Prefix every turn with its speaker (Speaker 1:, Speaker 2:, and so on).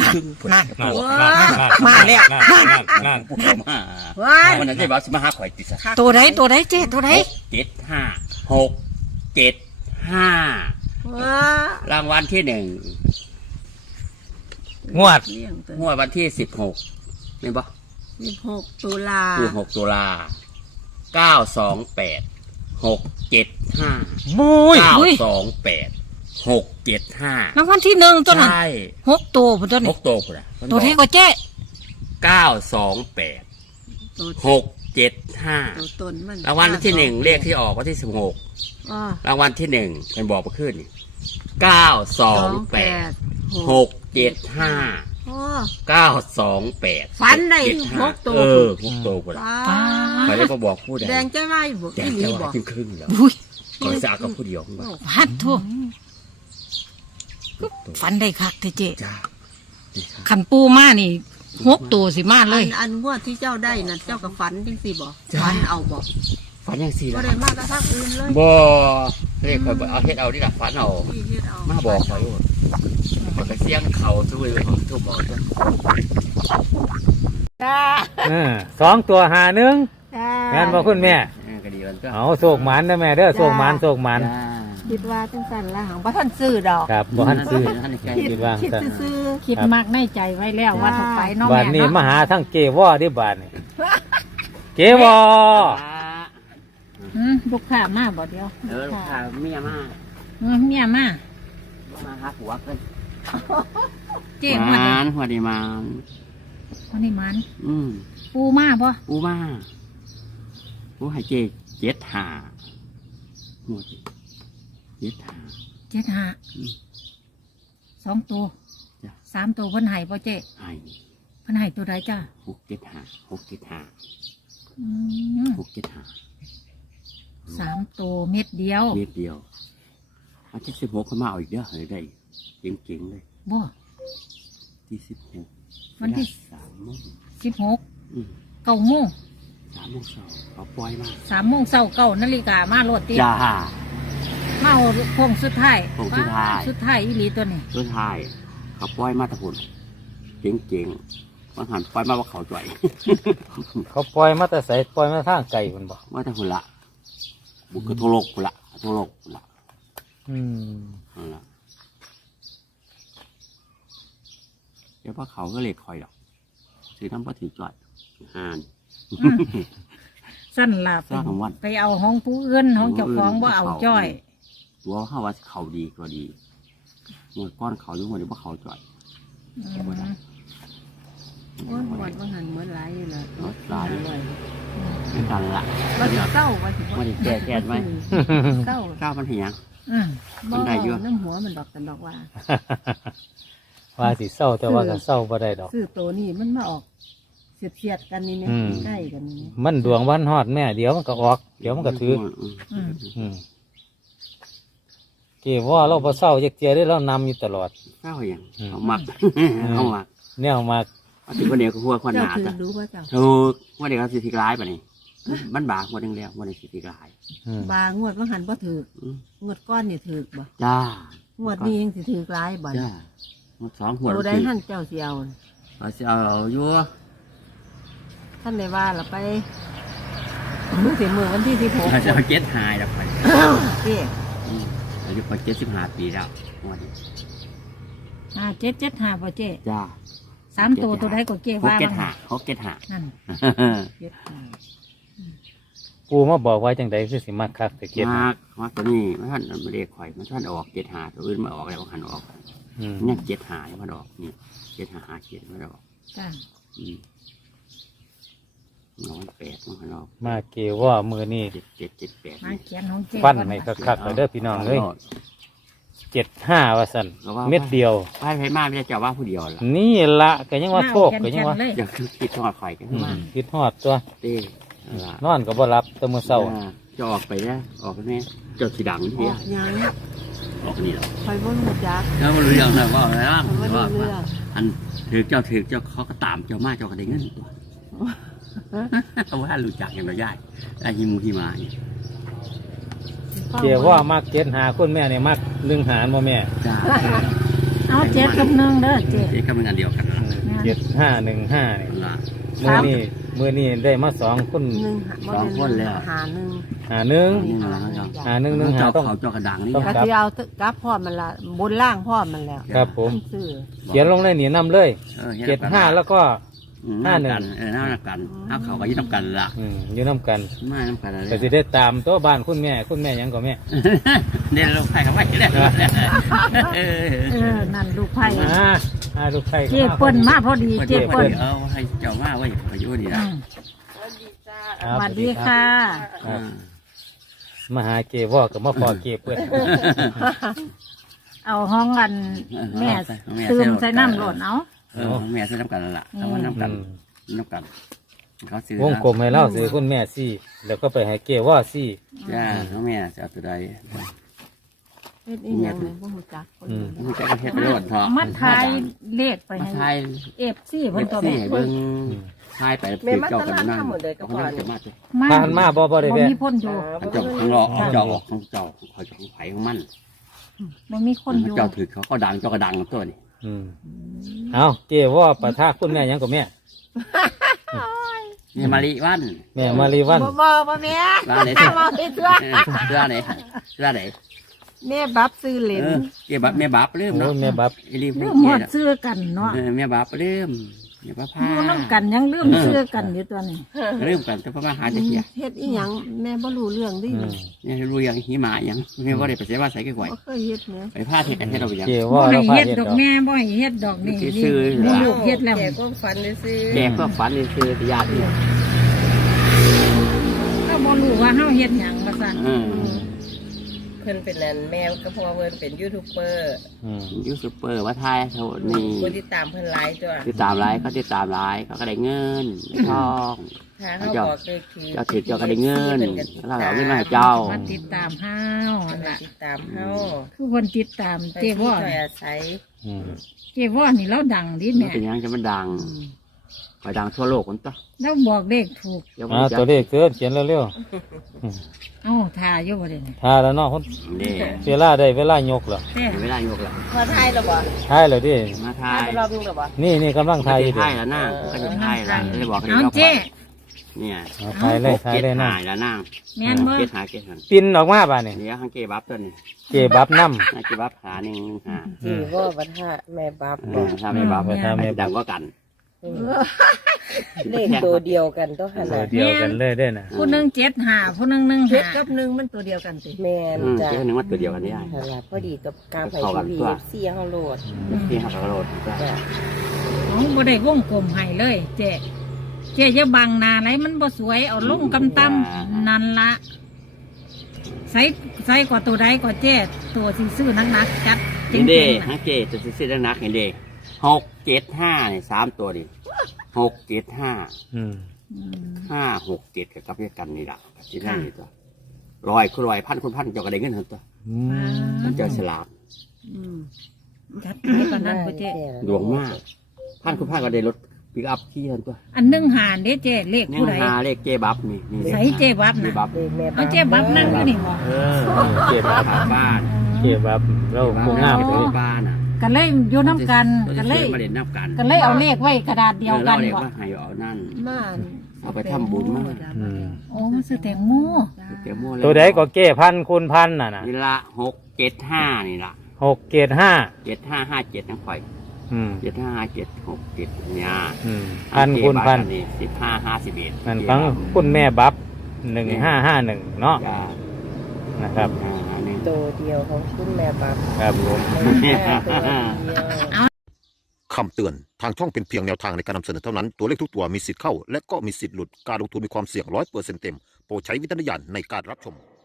Speaker 1: นั่น
Speaker 2: มาแล้ว
Speaker 3: นั่น
Speaker 2: ผู้เขามา
Speaker 1: ว้าย
Speaker 2: วันนั้นได้บอกสิมาหาข่อยติดซะ
Speaker 1: ตัวไหนเจ๊ตัวไหน
Speaker 2: 675
Speaker 1: ว้าร
Speaker 2: างวัลที่
Speaker 3: งวด
Speaker 1: เลี้ยงตัว
Speaker 2: 1งวดวันที่16นี่บ่
Speaker 1: 16 ตุลา
Speaker 2: คือ6ตุลา928 675
Speaker 3: บุ้ย
Speaker 2: 928
Speaker 1: รางวัลที่หนึ่งตัวนั้น
Speaker 2: ใช่
Speaker 1: 6 ตัวพุ่นตัวนี้
Speaker 2: 6ตัวพุ่นน่ะ
Speaker 1: ตัวไหนก็เจ๊
Speaker 2: 928
Speaker 1: ตัว
Speaker 2: 675
Speaker 1: ตัวตนมัน
Speaker 2: รางวัลที่1เลขที่ออกวันที่16
Speaker 1: อ๋อ
Speaker 2: รางวัลที่1เป็นบอกมาขึ้นนี่928 675
Speaker 1: โอ้
Speaker 2: 928
Speaker 1: ฝันได้หกตัว
Speaker 2: 6ตัวพุ่นน่ะ
Speaker 1: ป้า
Speaker 2: ไปได้มาบอกผู้ใด
Speaker 1: แดงจะไล่บอก
Speaker 2: แด
Speaker 1: ไม่
Speaker 2: ง
Speaker 1: มี
Speaker 2: จะ
Speaker 1: บอ
Speaker 2: ว่าก ครึ่งๆแล้ว
Speaker 1: อุ้ย
Speaker 2: ก่อนจะเอากับผู้เดียวมา
Speaker 1: พัดทั่วฝันได้คักเถอะเจ๊
Speaker 2: จ้านี่ครับ
Speaker 1: ขันปูมานี่6 ตัวสิมาเลย
Speaker 4: อันงวดที่เจ้าได้น่ะเจ้ากับฝันจังสิบอก
Speaker 2: จ้ะ
Speaker 4: ฝันเอาบอก
Speaker 2: ฝันยังสี่
Speaker 4: ก็
Speaker 2: ละ
Speaker 4: ได้มากกระทั่งอื่นเลย
Speaker 2: บ่เรียกคอยบอกเอาเฮ็ดเอาที่ดักฝันเอา
Speaker 4: ที่เฮ็ดเอา
Speaker 2: มาบอกเขาอยู่มันก็เสียงเขาทุกเลยทุกบอกจ้ะ
Speaker 3: สองตัวหาหนึ่งงานบอกคุณแม่
Speaker 2: ก็ดีมันก็
Speaker 3: เอาโศกหมันนะแม่เด้อโศกหมันโศกหมัน
Speaker 4: คิดว่าจังสันละหังบ่ทันซื้อดอก
Speaker 3: ครับบ่หันซื้อ
Speaker 2: ท่านใกล้
Speaker 3: คิดว่า
Speaker 4: คิดซื้อ
Speaker 1: คิดมากในใจไว้แล้วว่าถูกไปเน้อง
Speaker 3: บา
Speaker 1: แม่
Speaker 3: ทนี้
Speaker 1: เนาะ
Speaker 3: มาหาทั้งเกวอที่บาทนี่เกวอ
Speaker 1: ลูกค้ามาบ่เดียว
Speaker 2: ลูกค้าเมียมา
Speaker 1: เมียมา
Speaker 2: มาหาผัวเพิ่น
Speaker 1: เจ๊มา
Speaker 2: มันหัวดีมัน
Speaker 1: คนนี้มัน
Speaker 2: อืม
Speaker 1: ปูมาบ่
Speaker 2: อูมาอูให้เจ็ดหาหมดเจ็ดหา
Speaker 1: 75 2 ตัว
Speaker 2: จ้ะ
Speaker 1: 3 ตัวเพิ่นให้บ่เจ๊
Speaker 2: ให้
Speaker 1: เพิ่นให้ตัวใดจ้า
Speaker 2: 675
Speaker 1: 3 ตัวเม็ดเดียว
Speaker 2: เม็ดเดียวอาทิตย์16เขามาเอาอีกเด้อให้ได้เก่งๆเลย
Speaker 1: บ่
Speaker 2: ที่16
Speaker 1: วันที่
Speaker 2: 3 โมง
Speaker 1: 16
Speaker 2: อืม
Speaker 1: 9 โมง
Speaker 2: 3 โมงเช้าเขาปล่อยมา
Speaker 1: 3 โมงเช้า9 นาฬิกามาโลดติ
Speaker 2: จ้า
Speaker 1: มาเอาพวงสุดท้าย
Speaker 2: พวงสุดท้าย
Speaker 1: สุดท้ายอีหลีตัวนี้
Speaker 2: สุดท้ายเขาปล่อยมาตะพุ่นเก่งๆมันหันปล่อยมาว่าเขาจ่อย
Speaker 3: เขาปล่อยมาแต่ใส่ปล่อยมาทางไก่คนบอก
Speaker 2: ว่าแต่พุ่นละบุกกระโทรกพุ่นละโทรกพุ่นละ
Speaker 3: อืม
Speaker 2: นั่นละเดี๋ยวพอเขาก็เลยคอยดอกซื้อน้ำปลาถือจ่อยหาน
Speaker 1: สั้นล่ะ
Speaker 2: สร้างของวัด
Speaker 1: ไปเอาห้องผู้อื่นห้องเจ้าของบ่เอาจ้อย
Speaker 2: ตัวเขาว่าเขาดีก็ดีหมดก้อนเขาอยู่หมดว่าเขาจ่อย
Speaker 4: โอ้ยหมดว่าหันเหมือนหลายอยู่เลย
Speaker 2: รถลาย
Speaker 4: เลย
Speaker 2: ไม่ทันละ
Speaker 4: ว่าสิเก้าว่าสิ
Speaker 2: ไม่ได้แก้แก้ไหม
Speaker 4: เก้า
Speaker 2: ก้าวมันเหียง
Speaker 1: อืม
Speaker 2: มั
Speaker 4: บ่
Speaker 2: นได้เยอะ
Speaker 4: น้ำหัวมันดอกแต่ดอกว่า
Speaker 3: ว่าสิเศร้าแต่ว่าก็เศร้าบ่ได้ดอก
Speaker 4: ซื้อตัวนี้มันมาออกเสียดกันนี่เนี่ย
Speaker 3: อืม
Speaker 4: ใกล้กันนี่เนี่ย
Speaker 3: มันดวงวันฮอดแม่เดี๋ยวมันก็ออกเดี๋ยวมันก็ถือ อืมเกวอเราบ่เศร้าจักเจียได้เรานำอยู่ตลอด
Speaker 2: ก้าวเหียง
Speaker 3: อืม
Speaker 2: เอามักเอามัก
Speaker 3: แนวมาก
Speaker 2: เอาถึงวันเดียวก็หัวคนห
Speaker 4: เจ้า
Speaker 2: นา
Speaker 4: ถือ
Speaker 2: จ้ะ
Speaker 4: ดูว่าเจ้า
Speaker 2: ถูกวันเดียวก็สิทิกร้ายป่ะนี่มันบากวันหนึงแล้ววันนี้สิทิกร้าย
Speaker 3: อืม
Speaker 4: บางวดว่าหันบ่ถือ
Speaker 2: อืม
Speaker 4: งวดก้อนนี่ถือบ่
Speaker 2: จ้าง
Speaker 4: วดนี้ยังสิถือหลายบ่
Speaker 2: จ้ามันสองหัว
Speaker 4: ตัวใด
Speaker 2: สิ
Speaker 4: หันเจ้าเสียว
Speaker 2: เอาสิเอาอยู่
Speaker 4: ท่านในว่าเราไปมือถึงมือวันที่16
Speaker 2: เราจะเอาเจ็ดหายแล้วไป
Speaker 4: พี่
Speaker 2: อายุพอ75 ปีแล้ววันนี้
Speaker 1: 775บ่เจ๊
Speaker 2: จ้า
Speaker 1: 3 ตัวตัวใดก็เจ๊
Speaker 2: หก
Speaker 1: ว่า
Speaker 2: เจ็ดหาหกเจ็ดหา
Speaker 1: นั่น
Speaker 4: เจ็ดห้า
Speaker 3: ปูมาบอกไว้จังใดคือสิมาคักแต่เก็บ
Speaker 2: มากมากตัวนี้มันท่านไม่ได้ข่อยมันท่านออก75ตัวอื่นมาออกแล้วหันออก
Speaker 3: อืม
Speaker 2: เนี่ย75มันออกนี่75เจ็ดมันออก
Speaker 1: จ้า
Speaker 2: อืมน้อง8มันออก
Speaker 3: มาเกวอมือนี่
Speaker 2: 7
Speaker 1: มาเขียนของเจ๊
Speaker 3: ฟันให้คักๆเลยเด้อพี่น้องเลย75ว่าซั่นเม็ดเดียว
Speaker 2: ไปมาไม่ได้เจ้าว่าผู้เดียวล่ะ
Speaker 3: นี่ละก็ยังว่าโชคก็ยังว่า
Speaker 1: เลย
Speaker 2: อย่าคิดทอดข่อยกัน
Speaker 3: อืม
Speaker 2: มา
Speaker 3: คิดฮอดตัว
Speaker 2: เต้นั่นล่ะ
Speaker 3: นอนก็บ่รับแต่มื้อเช้า
Speaker 2: จะออกไปนะออกกันแน่เจ้าสีดัง
Speaker 4: อ
Speaker 2: เดีย
Speaker 4: อกยัง
Speaker 2: ออกนี่หรอ
Speaker 4: คอยบ่รู้จัก
Speaker 2: แล้วมันรู้เรื่องนะว่าอะไรบ้าง
Speaker 4: คอยบ่
Speaker 2: ว่า
Speaker 4: รู้เรื่อง
Speaker 2: อันถือเจ้าเขาก็ตามเจ้ามาเจ้าก็ได้เงินตัวเพราะว่ารู้จักอย่างเราย่ายได้หิมูหิมาเนี่ย
Speaker 3: เกว่ามัก75คุณแม่เนี่ยมัก1หารบ่แม่
Speaker 2: จ้า
Speaker 1: เอาเจ็ดกับหนึ่งเด้อเจ็ด
Speaker 2: เจ็ดก็เป็นอันเดียวกันล่ะ
Speaker 3: 7515นี่
Speaker 2: ล่ะ
Speaker 3: มื้อนี้ได้มา2คน
Speaker 4: หนึ่งหา
Speaker 2: สองคนแล้ว
Speaker 4: หาหนึ่ง
Speaker 2: นี่นะเขา
Speaker 3: 51
Speaker 2: เจ้า
Speaker 3: ต้อง
Speaker 2: เขาเจ้ากระดังนี่
Speaker 3: ต้อง
Speaker 4: ก็ที่เอากับพ่อมันละบนล่างพ่อมันแล้ว
Speaker 3: ครับผม
Speaker 4: ซื้อ
Speaker 3: เขียนลงเลยนี่นำเลย
Speaker 2: เฮ็ด
Speaker 3: 75แล้วก็
Speaker 2: ห้าหนึ่งห้ากันห้าเขาก็ยึดน้ำกันล่ะ
Speaker 3: อยู่นํกัน
Speaker 2: มาน้ำกันอะไร
Speaker 3: ก็สิได้ตามตัวบ้านคุณแม่หยังก็แม่
Speaker 2: เด่นลงไปเขาไว้ได้
Speaker 1: นั่นลูกไผ่
Speaker 3: ลูกไข่
Speaker 1: เจ็บเปิ้นมาพอดีเจ็บเปิ้น
Speaker 2: เอาให้เจ้ามาไว้อายุดีนะ
Speaker 1: สวัสดีค่ะ
Speaker 3: มาหาเกวอกับมาพอเกเปิ้น
Speaker 1: เอาห้องกันแม่ตื่มใส่น้ำหล่นเอา
Speaker 2: แม่ซื้อน้ำกันล่ะเอาน้ำกันเขาซื้อ
Speaker 3: วงกลมให้เล่าซื้อคุณแม่ซี่แล้วก็ไปให้เกวอซี่
Speaker 2: จ้าน้องแม่จะเอาตัวใด
Speaker 4: เฮ็ดอีหยังเลยบ่ฮู้จักคนอื่น
Speaker 2: มันจะเฮ็ดไปด้วยเถาะ
Speaker 1: มัดทายเลขไป
Speaker 2: มา
Speaker 1: ให้
Speaker 2: ทาย
Speaker 1: เอฟซี่
Speaker 2: เอ
Speaker 1: เพิ่น
Speaker 2: ฟ
Speaker 1: ตัว
Speaker 2: ซี
Speaker 1: แม่
Speaker 2: เบิ่งทายไปเจ้ากันนั่งจะมาจ้ะ
Speaker 3: ผ่านมาบ่ได้
Speaker 1: บ่
Speaker 3: แว่
Speaker 1: มีคนอยู่
Speaker 2: เจ้าของเราเจ้าของเจ้าเขาของไผ่ของมัน
Speaker 1: บ่มีคนอยู่
Speaker 2: เจ้าถือเขาก็ดังเจ้าก็ดังตัวนี้
Speaker 3: เอาเกวอปะทะคุณแม่หยังก็แม่
Speaker 2: นี่มาลีวัน
Speaker 3: แม่มารีวัน
Speaker 4: บ่แม่
Speaker 2: ร้านไหน
Speaker 4: บ่เฮ็ดว่า
Speaker 2: ร้านไหนร้านไหน
Speaker 4: แม่บับซื้อเหรน
Speaker 2: เก็บแม่บับเริ่ม
Speaker 3: โอ้
Speaker 2: เนาะ
Speaker 3: แม่บับ
Speaker 2: รีบ
Speaker 1: เรื่
Speaker 2: เรื่
Speaker 1: อ
Speaker 2: อง ง
Speaker 1: หมดซื้อกันเนาะ
Speaker 2: แม่บับเริ่มแม่บับ
Speaker 1: อ
Speaker 2: ผ้า
Speaker 1: ยู่น้ำกันยังเรื่องซื้อกันอยู่ตัวนี้
Speaker 2: เริ่มกันแต่พอมาหาจะเกีย
Speaker 4: เฮ็ดอีหยังแม่บ่รู้เรื่องดิ
Speaker 2: เนี่ยรู้ยังหิมะยังแม่ว่าได้ไปเสียว่าใส่กี่ไหว
Speaker 4: บ่เคยเฮ็ดแม่
Speaker 2: ไปผ้าเทศให้เราไปยัง
Speaker 3: เกว
Speaker 1: บ่
Speaker 3: อ
Speaker 1: ให้
Speaker 3: แล้วพา
Speaker 1: เฮ็ด
Speaker 3: เฮ็ด
Speaker 1: ด
Speaker 3: ด
Speaker 1: อ
Speaker 3: อก ก
Speaker 1: แม่บ่ให้เฮ็ดดอกนี่มีลูกเฮ็ดแล้ว
Speaker 4: แกก็ฝันได้ซื้อ
Speaker 2: แกก็ฝันนี่คือญาติ
Speaker 1: ก็บ่รู้ว่าเฮาเฮ็ดหยังว่าซั่น
Speaker 5: เพิ่นเป็นนั่นแมวก็เพราะว่าเพิ่นเป็นยูทูบเบอร์
Speaker 2: ยูทูบเบอร์ว่าไทยเท่านี้
Speaker 5: คนที่ตามเพิ่นไลฟ์จ้ะ
Speaker 2: ติดตามไลฟ์เขาติดตามไลฟ์เขาก็ได้เงินได้ทอง
Speaker 5: ถ้าเขาบอกเลยคือ
Speaker 2: เจ้าถือเจ้าก็ได้เงินแล้วเอาเงินมาให้เจ้า
Speaker 1: มาติดตามเฮา
Speaker 5: เพิ่น
Speaker 1: ล่ะ
Speaker 5: ติดตามเฮา
Speaker 1: คือคนติดตาม
Speaker 5: ไป
Speaker 1: เจ
Speaker 5: ที่
Speaker 1: วอ
Speaker 5: ซอยอาศัย
Speaker 1: เจวอนี่เราดังดิ
Speaker 2: มัน
Speaker 1: แม่
Speaker 2: เป็นยังจะมันดังคอยดังทั่วโลกคนต่อ
Speaker 1: เราบอกเลขถูก
Speaker 2: เดี๋ยว
Speaker 3: ตัวเลขเกินเขียนเร็ว
Speaker 1: เอ้าทาอยู่บ่ได้นี่
Speaker 3: ๆทาแล้วเนาะคน
Speaker 2: นี่
Speaker 3: เวลาได้เวลายกแล้ว
Speaker 1: แต่
Speaker 2: ไม่ได้ยกแล้ว
Speaker 5: พอไทยแล้วบ่
Speaker 3: ทายแล้วดิ
Speaker 2: มาทา
Speaker 5: ไทย
Speaker 2: ย
Speaker 5: ไปรอบนึงแล้วบ่
Speaker 3: นี่กำลังทายอยู่ดิ
Speaker 2: ทายแล้วนั่งก็จะทายแล้วเลยบอกให้
Speaker 1: เอา
Speaker 2: เรา
Speaker 1: เจ๊
Speaker 2: เนี่ย
Speaker 3: ทายเลยนะ
Speaker 2: หายแล้วนั่ง
Speaker 1: แม่นบ่
Speaker 2: เกตหาเกตหัน
Speaker 3: ปินออกมาบ้านี่
Speaker 2: เดี๋ยวฮังเกบับตัวนี้
Speaker 3: เกบับน้
Speaker 2: เกบับหาหนึ่งหา
Speaker 5: จีว่าบัดหาแม่บับ
Speaker 2: ถ้าไม่บับดังก็กัน
Speaker 5: เลขตัวเดียวกันต้องหัน
Speaker 3: ำเดียวกันเลยได้นะ
Speaker 1: ผู้หนึง7-5ผู้หนึง
Speaker 4: เฮ็ด
Speaker 1: 1-5
Speaker 4: กับหนึ่งมันตัวเดียวกันสิ
Speaker 5: แม่นจ้ะ
Speaker 2: เจ้าหนึ่งว่าตัวเดียวกันได้
Speaker 5: นั่นล่ะพอดีกับการไปทีวีเสียเฮาโหลด
Speaker 2: ที่หักกระโดด
Speaker 5: จ้ะ
Speaker 1: น้องบ่ได้วงกลมให้เลยเจ๊อย่าบังหน้าไรมันบ่สวยเอาลงกำตำนั่นละใส่กว่าตัวใดกว่าเจ๊ตัวที่ซื้อนักๆจัดจริ
Speaker 2: เห็
Speaker 1: ง
Speaker 2: นเด้
Speaker 1: ๆ
Speaker 2: ฮั
Speaker 1: น่ะ
Speaker 2: งเกจะซื้อนักเห็นเด้675เนี่ย3ตัวดิ675
Speaker 1: อืม
Speaker 2: 567กับเรียกกันนี่ล่ะที่ได้นี่ตัว100คูณ100พันคูณพันเจ้าก็ได้เงินทันตัวมันเจอฉลาด
Speaker 1: จัดไปกว่านั้นกว่าเจ๊
Speaker 2: ดวงมากพันคูณพันก็ได้รถปิกอัพขี่ทันตัว
Speaker 1: อันหนึ่งหารเด้เจ๊เลข
Speaker 2: นี่
Speaker 1: ผู้ใด
Speaker 2: หาเลขเจบับนี่นี่
Speaker 1: ใส่เจ๊บับ
Speaker 2: เจ
Speaker 1: น่ะ
Speaker 2: บับ
Speaker 5: เลขแม่บั
Speaker 1: เอา
Speaker 5: บ
Speaker 1: เจ๊บับนั่งอยู่นี่บ่
Speaker 3: เกบับ
Speaker 2: บ้าน
Speaker 3: เกบับเราคงงามเลย
Speaker 2: บ้านอ่ะ
Speaker 1: ก็เลยอยู่น้ำกันก็เลย
Speaker 2: มาเล่นน้ำกัน
Speaker 1: ก็เลยเอาเลขไว้กระดาษเดียวกัน
Speaker 2: เรียก
Speaker 1: บ่
Speaker 2: ว่าให้เอานั่น
Speaker 4: มา
Speaker 2: เอาไปทำบุญมา
Speaker 1: โอ้มันซื้อแตงโม
Speaker 2: เดี๋ยวมั่
Speaker 3: ตัวใดก็เก้พันคูณพันน่ะนะ
Speaker 2: นี่ละ675นี่ละ
Speaker 3: 675
Speaker 2: 7557ทั้งข่อย
Speaker 3: อืม
Speaker 2: 755767เนี่ย
Speaker 3: พันคูณพัน
Speaker 2: นี่1551
Speaker 3: นั่นฟังคุณแม่บับ1551เนาะ
Speaker 2: จ้า
Speaker 3: นะครับ
Speaker 5: ตัวเดียวของคุณแม่บับ
Speaker 3: ครับผม
Speaker 5: ตัวเดียว
Speaker 6: คำเตือน ทางช่องเป็นเพียงแนวทางในการนำเสนอเท่านั้น ตัวเลขทุกตัวมีสิทธิ์เข้า และก็มีสิทธิ์หลุด การลงทุนมีความเสี่ยง100%เต็ม โปรดใช้วิจารณญาณในการรับชม